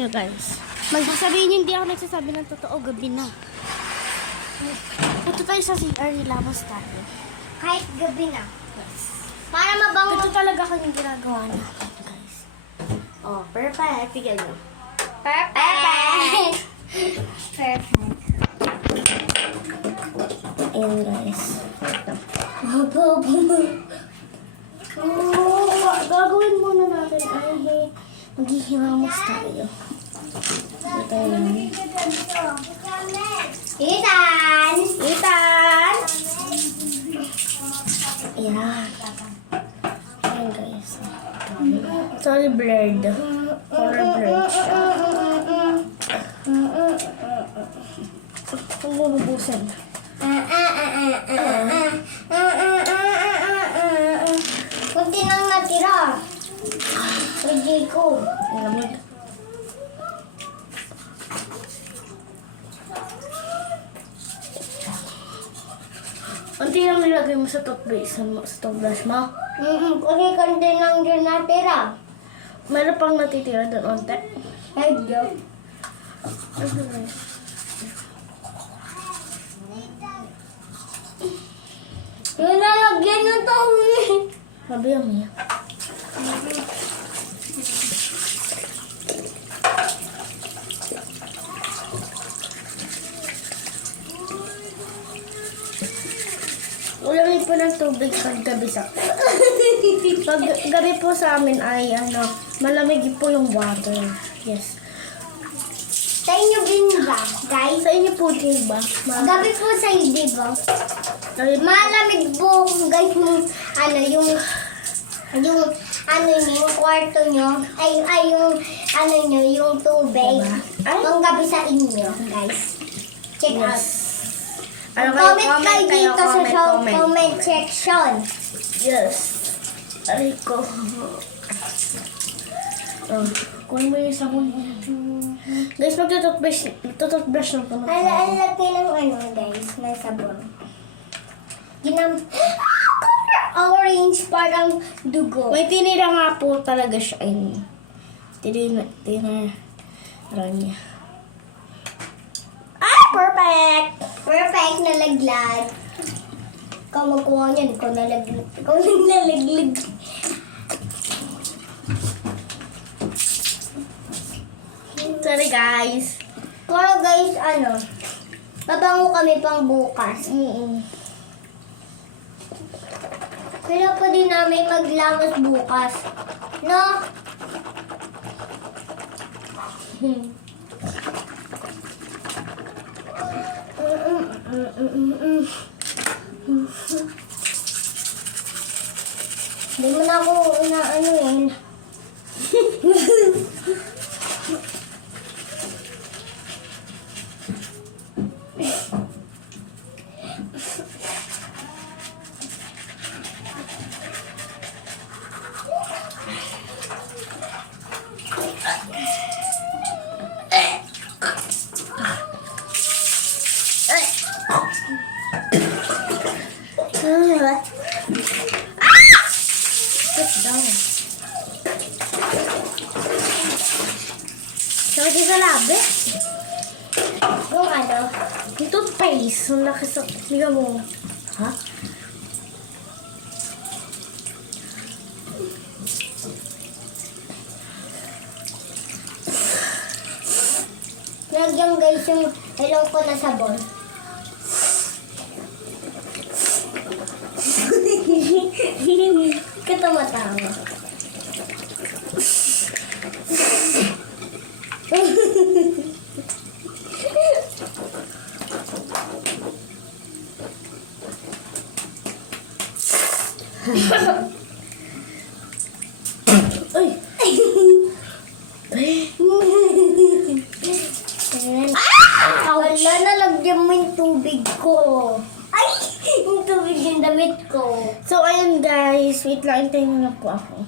inyo guys. Magsasabihin niyo hindi ako nagsasabi ng totoo, gabi na. Ito tayo sa CR, labas tayo. Kahit gabi na. Yes. Para mabango. Ito talaga kanyang ginagawa natin guys. Oh, perfect. Tignan nyo. Perfect. Perfect. Ayan guys. Gagawin muna natin ay maghihiramos tayo. Ito yun. Ethan! Ethan! Ayan. Ayan guys. Sorry, blurred. Color blurred siya. Kung bububusan. Kunti nang natira. Pwede ko. Lamig. Unti lang nilagay mo sa toothbrush mo. Kasi kunti nang din natira. Meron pang natitira doon onte. Ay, Diyo. Yung nalagyan ng tawin. Sabi yung niya. Ulamig po ng tubig pag gabi sa... Pag gabi po sa amin ay malamig po yung water. Yes. Sa inyo din ba, guys? Sa inyo po din ba? Gabi po sa hindi ba? Malamig po, guys, yung kwarto nyo, yung tubig. Diba? Ay. Yung gabi sa inyo, guys. Check Yes. out. Ano kayo? Comment kayo dito sa comment section. Yes. Aray ko. Kunin mo yung sabon. Guys, magtututbrush ng puno. Alaki ng guys, may sabon. Orange, parang dugo. May tinira nga po talaga siya. Tinira niya. Ah! Perfect! Perfect na laglag. Ikaw magkuha niyan, ikaw nalaglag. Ikaw naglalaglag. Sorry guys. Pero guys, babango kami pang bukas. Kaya pa din namin maglamos bukas. No? Hindi mo na ako yun. Sit down. Sakit sa labi. Yung Yung toothpaste. Ang laki sa... Liga mo. Ha? Lagyan guys yung ilong ko na sabon. Katamatawa. Uy! Wala, nalagyan mo yung tubig ko. Ay! Yung tubig yung damit ko. So, ayun guys. Wait lang. Hintayin mo na po ako.